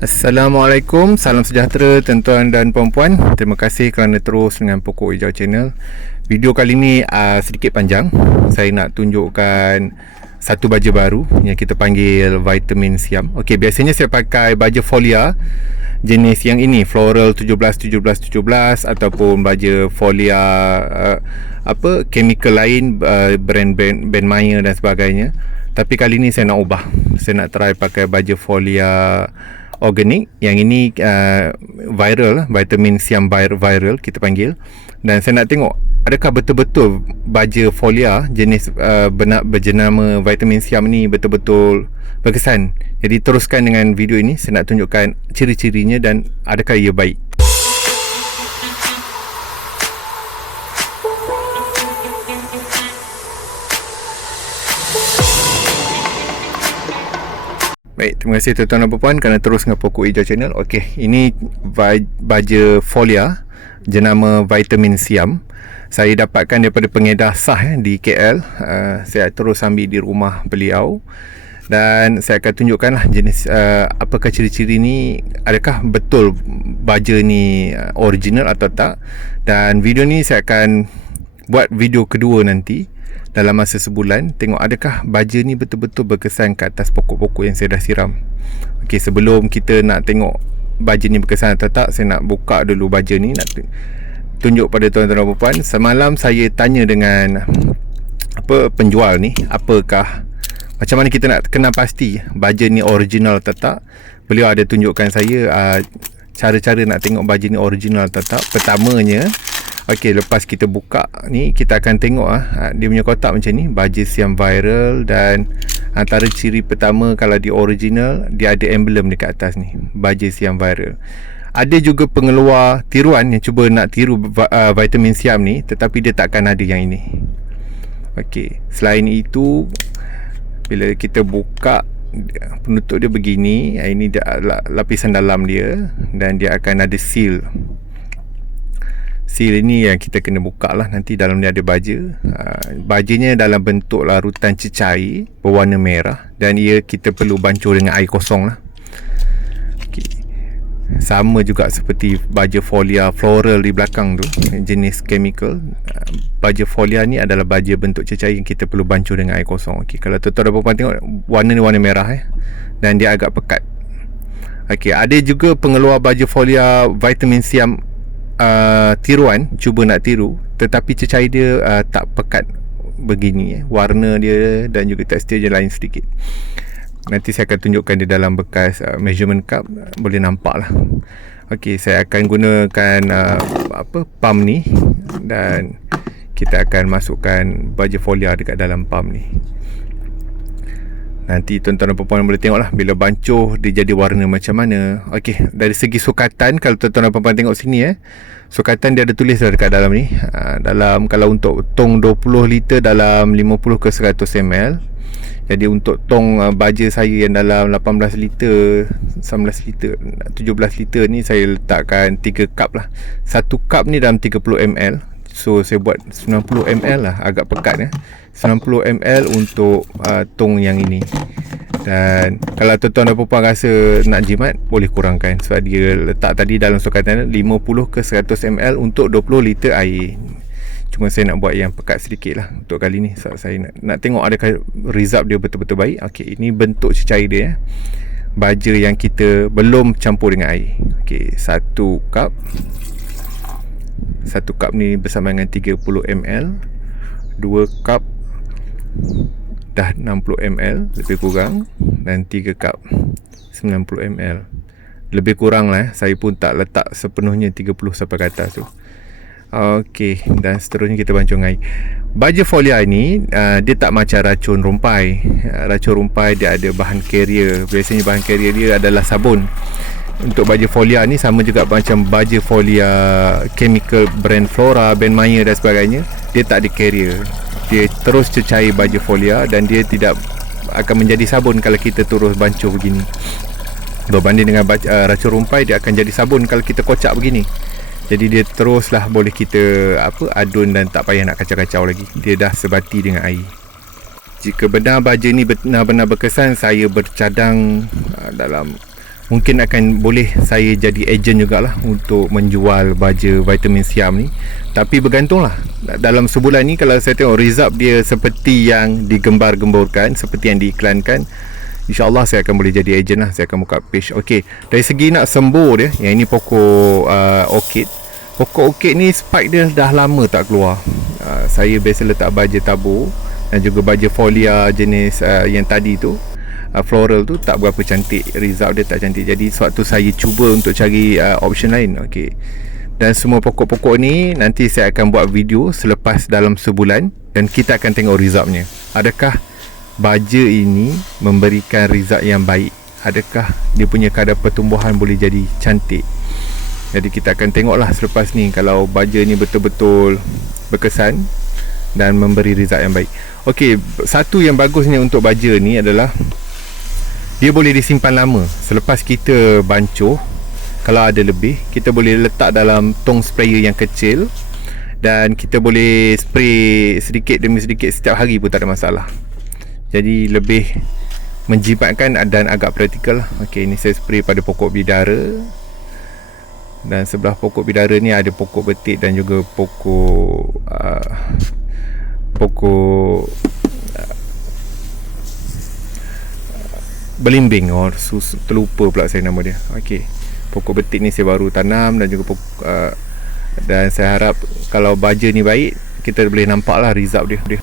Assalamualaikum, salam sejahtera tuan-tuan dan puan-puan. Terima kasih kerana terus dengan Pokok Hijau Channel. Video kali ni sedikit panjang. Saya nak tunjukkan satu baja baru yang kita panggil vitamin siam. Okey, biasanya saya pakai baja folia jenis yang ini, floral 17 ataupun baja folia chemical lain, brand Mayer dan sebagainya. Tapi kali ni saya nak ubah. Saya nak try pakai baja folia organik. Yang ini viral, vitamin siam viral kita panggil. Dan saya nak tengok adakah betul-betul baja folia jenis berjenama vitamin siam ni betul-betul berkesan. Jadi teruskan dengan video ini. Saya nak tunjukkan ciri-cirinya dan adakah ia baik. Baik, terima kasih tuan-tuan dan puan-puan kerana terus dengan Pokok Hijau Channel. Okey, ini baja folia jenama vitamin siam. Saya dapatkan daripada pengedar sah di KL. Saya terus ambil di rumah beliau dan saya akan tunjukkanlah jenis apakah ciri-ciri ni, adakah betul baja ni original atau tak. Dan video ni saya akan buat video kedua nanti dalam masa sebulan, tengok adakah baja ni betul-betul berkesan ke atas pokok-pokok yang saya dah siram. Okey, sebelum kita nak tengok baja ni berkesan atau tak, saya nak buka dulu baja ni, nak tunjuk pada tuan-tuan dan puan. Semalam saya tanya dengan penjual ni, apakah, macam mana kita nak kenal pasti baja ni original atau tak. Beliau ada tunjukkan saya cara-cara nak tengok baja ni original atau tak. Pertamanya, okey, lepas kita buka ni, kita akan tengok dia punya kotak macam ni, baja siam viral. Dan antara ciri pertama, kalau dia original, dia ada emblem dekat atas ni, baja siam viral. Ada juga pengeluar tiruan yang cuba nak tiru vitamin siam ni, tetapi dia takkan ada yang ini. Okey, selain itu, bila kita buka, penutup dia begini. Ini dia, lapisan dalam dia, dan dia akan ada seal. Seal ini yang kita kena buka lah. Nanti dalam ni ada baja. Bajanya dalam bentuk larutan cecair berwarna merah, dan ia kita perlu bancur dengan air kosong lah. Okay. Sama juga seperti baja folia floral di belakang tu, jenis chemical. Baja folia ni adalah baja bentuk cecair yang kita perlu bancur dengan air kosong. Okay. Kalau tuan-tuan dan puan tengok, warna ni warna merah dan dia agak pekat. Okay. Ada juga pengeluar baja folia vitamin siam tiruan, cuba nak tiru, tetapi cecair dia tak pekat begini. Warna dia dan juga tekstur dia lain sedikit. Nanti saya akan tunjukkan dia dalam bekas measurement cup, boleh nampak lah. Okey, saya akan gunakan pump ni, dan kita akan masukkan baja folia dekat dalam pump ni. Nanti tuan-tuan dan puan-puan boleh tengok lah bila bancuh dia jadi warna macam mana. Okey, dari segi sukatan, kalau tuan-tuan dan puan-puan tengok sini sukatan dia ada tulis dekat dalam ni. Dalam, kalau untuk tong 20 liter dalam 50 ke 100 ml. Jadi untuk tong baja saya yang dalam 18 liter, 19 liter, 17 liter ni, saya letakkan 3 cup lah. 1 cup ni dalam 30 ml. So saya buat 90 ml lah, agak pekat 90 ml untuk tong yang ini. Dan kalau tuan-tuan dan puan rasa nak jimat, boleh kurangkan, sebab dia letak tadi dalam sukatan 50 ke 100 ml untuk 20 liter air. Cuma saya nak buat yang pekat sedikit lah untuk kali ni, sebab saya nak tengok adakah result dia betul-betul baik. Okey, ini bentuk cecair dia baja yang kita belum campur dengan air. Okey, 1 cup. 1 cup ni bersama dengan 30 ml. 2 cup dah 60 ml lebih kurang, dan 3 cup 90 ml lebih kurang lah. Saya pun tak letak sepenuhnya 30 sampai ke atas tu. Okey, dan seterusnya kita bancung air. Baja folia ni dia tak macam racun rumpai. Racun rumpai dia ada bahan carrier. Biasanya bahan carrier dia adalah sabun. Untuk baja folia ni sama juga macam baja folia chemical brand Flora, brand Mayer dan sebagainya. Dia tak ada carrier. Dia terus cecair baja folia, dan dia tidak akan menjadi sabun kalau kita terus bancur begini. Berbanding dengan racun rumpai, dia akan jadi sabun kalau kita kocak begini. Jadi dia teruslah boleh kita adun, dan tak payah nak kacau-kacau lagi. Dia dah sebati dengan air. Jika benar baja ni benar-benar berkesan, saya bercadang dalam mungkin akan boleh saya jadi ejen jugalah untuk menjual baja vitamin siam ni. Tapi bergantunglah, dalam sebulan ni kalau saya tengok result dia seperti yang digembar-gemburkan, seperti yang diiklankan, InsyaAllah saya akan boleh jadi ejen lah. Saya akan buka page. Okey, dari segi nak sembuh dia, yang ini pokok orchid. Pokok orchid ni spike dia dah lama tak keluar. Saya biasa letak baja tabur dan juga baja folia jenis yang tadi tu, floral tu tak berapa cantik, result dia tak cantik. Jadi sewaktu saya cuba untuk cari option lain. Okey, dan semua pokok-pokok ni nanti saya akan buat video selepas dalam sebulan dan kita akan tengok resultnya. Adakah baja ini memberikan result yang baik? Adakah dia punya kadar pertumbuhan boleh jadi cantik? Jadi kita akan tengoklah selepas ni kalau baja ni betul-betul berkesan dan memberi result yang baik. Okey, satu yang bagusnya untuk baja ni adalah dia boleh disimpan lama. Selepas kita bancuh, kalau ada lebih, kita boleh letak dalam tong sprayer yang kecil dan kita boleh spray sedikit demi sedikit setiap hari pun tak ada masalah. Jadi lebih menjimatkan dan agak praktikal lah. Okey, ni saya spray pada pokok bidara. Dan sebelah pokok bidara ni ada pokok betik dan juga pokok belimbing. Terlupa pula saya nama dia. Okey, pokok betik ni saya baru tanam dan juga dan saya harap kalau baja ni baik, kita boleh nampak lah result dia.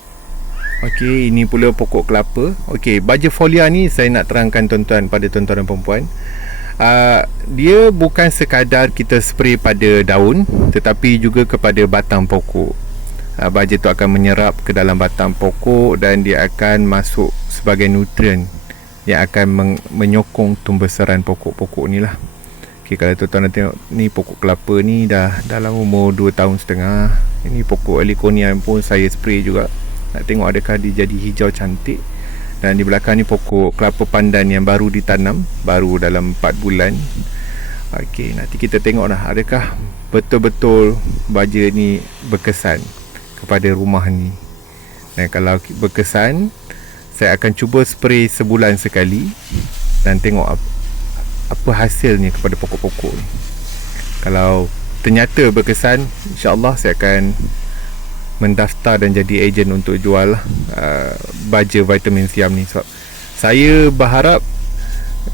Okey, ini pula pokok kelapa. Okey, baja folia ni saya nak terangkan tuan-tuan pada tuan-tuan dan perempuan. Dia bukan sekadar kita spray pada daun, tetapi juga kepada batang pokok. Baja tu akan menyerap ke dalam batang pokok dan dia akan masuk sebagai nutrien yang akan menyokong tumbesaran pokok-pokok ni lah. Okay, kalau tuan-tuan nak tengok ni pokok kelapa ni dah dalam umur 2 tahun setengah. Ini pokok Heliconia pun saya spray juga. Nak tengok adakah dia jadi hijau cantik. Dan di belakang ni pokok kelapa pandan yang baru ditanam, baru dalam 4 bulan. Okey, nanti kita tengok lah adakah betul-betul baja ni berkesan kepada rumah ni. Dan kalau berkesan, saya akan cuba spray sebulan sekali dan tengok apa hasilnya kepada pokok-pokok ni. Kalau ternyata berkesan, insyaAllah saya akan mendaftar dan jadi ejen untuk jual baja vitamin siam ni. So, saya berharap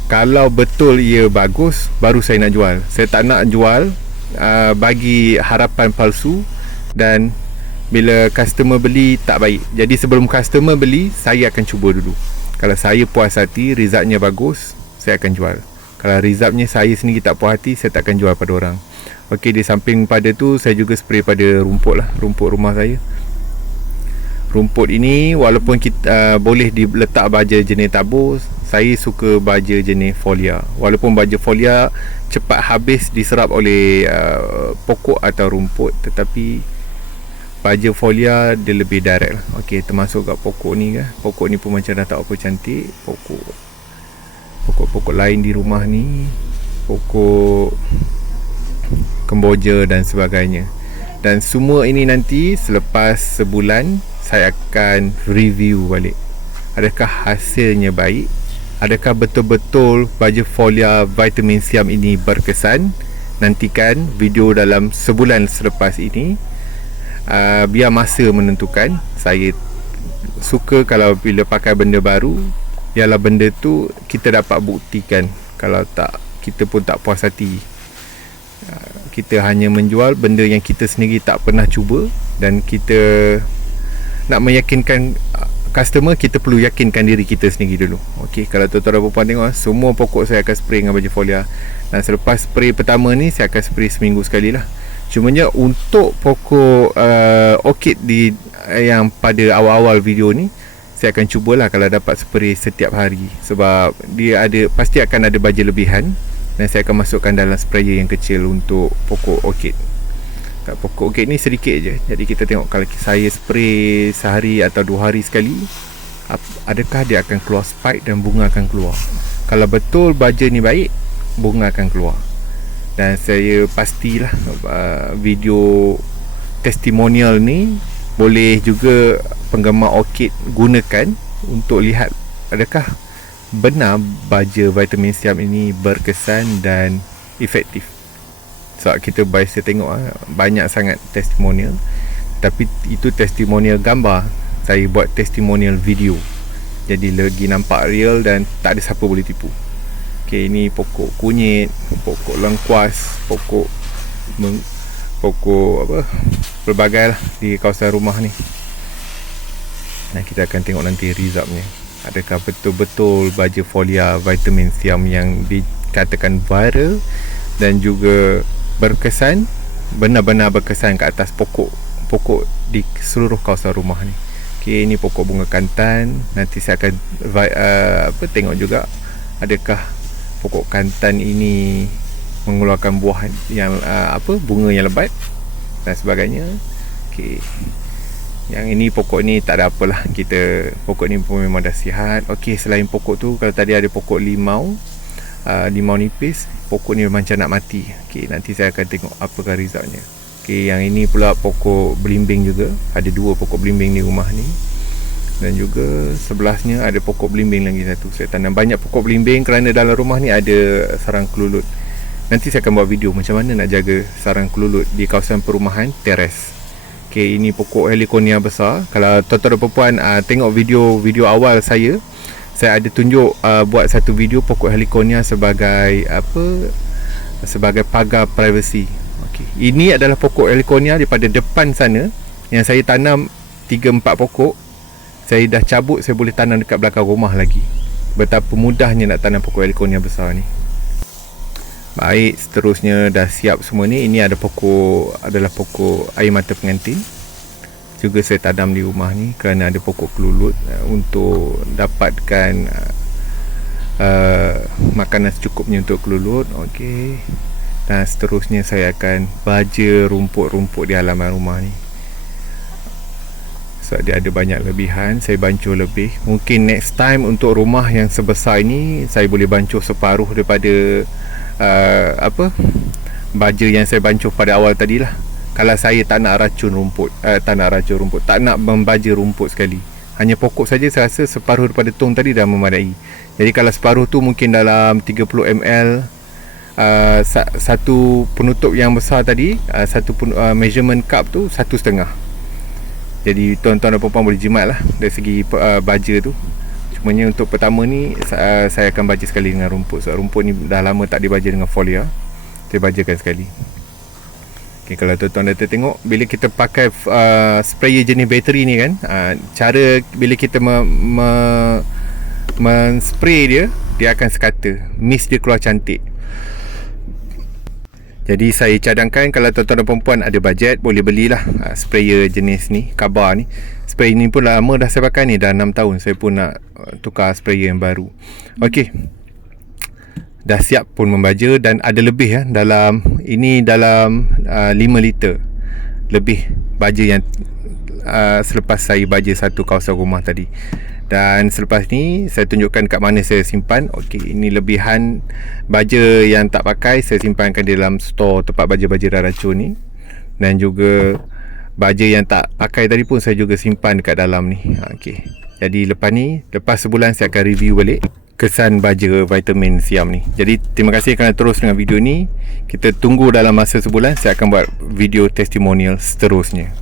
kalau betul ia bagus, baru saya nak jual. Saya tak nak jual bagi harapan palsu dan bila customer beli tak baik. Jadi sebelum customer beli, saya akan cuba dulu. Kalau saya puas hati, resultnya bagus, saya akan jual. Kalau resultnya saya sendiri tak puas hati, saya tak akan jual pada orang. Okey, di samping pada tu, saya juga spray pada rumput lah, rumput rumah saya. Rumput ini walaupun kita boleh diletak baja jenis tabur, saya suka baja jenis folia. Walaupun baja folia cepat habis diserap oleh pokok atau rumput, tetapi baja folia dia lebih direct lah. Okey, termasuk kat pokok ni kan. Pokok ni pun macam dah tak apa cantik. Pokok lain di rumah ni, pokok kemboja dan sebagainya. Dan semua ini nanti selepas sebulan saya akan review balik. Adakah hasilnya baik? Adakah betul-betul baja folia vitamin siam ini berkesan? Nantikan video dalam sebulan selepas ini. Biar masa menentukan. Saya suka kalau bila pakai benda baru, ialah benda tu kita dapat buktikan. Kalau tak, kita pun tak puas hati. Kita hanya menjual benda yang kita sendiri tak pernah cuba. Dan kita nak meyakinkan customer, kita perlu yakinkan diri kita sendiri dulu. Okey, kalau tuan-tuan dan puan tengok, semua pokok saya akan spray dengan baja folia. Dan selepas spray pertama ni, saya akan spray seminggu sekali lah. Cumanya untuk pokok orchid yang pada awal-awal video ni, saya akan cubalah kalau dapat spray setiap hari. Sebab dia pasti akan ada baja lebihan. Dan saya akan masukkan dalam sprayer yang kecil untuk pokok orchid. Pokok orchid ni sedikit je. Jadi kita tengok kalau saya spray sehari atau 2 hari sekali, adakah dia akan keluar spike dan bunga akan keluar. Kalau betul baja ni baik, bunga akan keluar. Dan saya pastilah video testimonial ni boleh juga penggemar orchid gunakan untuk lihat adakah benar baja vitamin siam ini berkesan dan efektif. Sebab kita biasa tengok banyak sangat testimonial, tapi itu testimonial gambar. Saya buat testimonial video, jadi lagi nampak real dan tak ada siapa boleh tipu. Okay, ini pokok kunyit, pokok lengkuas, pokok apa, pelbagai lah di kawasan rumah ni. Nah, kita akan tengok nanti resultnya. Adakah betul-betul baja folia vitamin siam yang dikatakan viral dan juga berkesan, benar-benar berkesan ke atas pokok di seluruh kawasan rumah ni. Okay, ini pokok bunga kantan. Nanti saya akan tengok juga adakah pokok kantan ini mengeluarkan buah yang bunga yang lebat dan sebagainya. Okay. Yang ini pokok ni tak ada apalah, pokok ni pun memang dah sihat. Okey, selain pokok tu, kalau tadi ada pokok limau nipis, pokok ni macam nak mati. Okey, nanti saya akan tengok apakah resultnya. Okey, yang ini pula pokok belimbing juga. Ada 2 pokok belimbing di rumah ni. Dan juga sebelahnya ada pokok belimbing lagi satu. Saya tanam banyak pokok belimbing kerana dalam rumah ni ada sarang kelulut. Nanti saya akan buat video macam mana nak jaga sarang kelulut di kawasan perumahan teres. Okay, ini pokok heliconia besar. Kalau tuan-tuan dan perempuan tengok video awal saya ada tunjuk buat satu video pokok heliconia sebagai pagar privacy. Okay. Ini adalah pokok heliconia daripada depan sana yang saya tanam 3-4 pokok. Saya dah cabut, saya boleh tanam dekat belakang rumah lagi. Betapa mudahnya nak tanam pokok heliconia besar ni. Baik, seterusnya dah siap semua ni. Ini adalah pokok air mata pengantin. Juga saya tanam di rumah ni kerana ada pokok kelulut untuk dapatkan makanan secukupnya untuk kelulut. Okey. Dan seterusnya saya akan baja rumput-rumput di halaman rumah ni. Sebab dia ada banyak lebihan, saya bancuh lebih. Mungkin next time untuk rumah yang sebesar ini saya boleh bancuh separuh daripada baja yang saya bancuh pada awal tadi lah. Kalau saya tak nak racun rumput, tak nak membaja rumput sekali, hanya pokok saja, saya rasa separuh daripada tong tadi dah memadai. Jadi kalau separuh tu mungkin dalam 30 ml, satu penutup yang besar tadi, measurement cup tu 1,5. Jadi tuan-tuan dan puan-puan boleh jimat lah dari segi baja tu. Cumanya untuk pertama ni saya akan baja sekali dengan rumput. Sebab rumput ni dah lama tak dibaja dengan folia, saya bajakan sekali. Okay, kalau tuan-tuan dah tengok, bila kita pakai sprayer jenis bateri ni kan, cara bila kita men-spray dia akan sekata, mist dia keluar cantik. Jadi saya cadangkan kalau tuan-tuan dan perempuan ada bajet, boleh belilah sprayer jenis ni, Kabar ni. Sprayer ni pun lama dah saya pakai ni, dah 6 tahun. Saya pun nak tukar sprayer yang baru. Okey, dah siap pun membaja dan ada lebih dalam 5 liter lebih baja yang selepas saya baja satu kawasan rumah tadi. Dan selepas ni saya tunjukkan kat mana saya simpan. Okey, ini lebihan baja yang tak pakai, saya simpankan di dalam store tempat baja-baja dah racun ni. Dan juga baja yang tak pakai tadi pun saya juga simpan dekat dalam ni. Okey, jadi lepas sebulan saya akan review balik kesan baja vitamin siam ni. Jadi terima kasih kerana terus dengan video ni. Kita tunggu dalam masa sebulan, saya akan buat video testimonial seterusnya.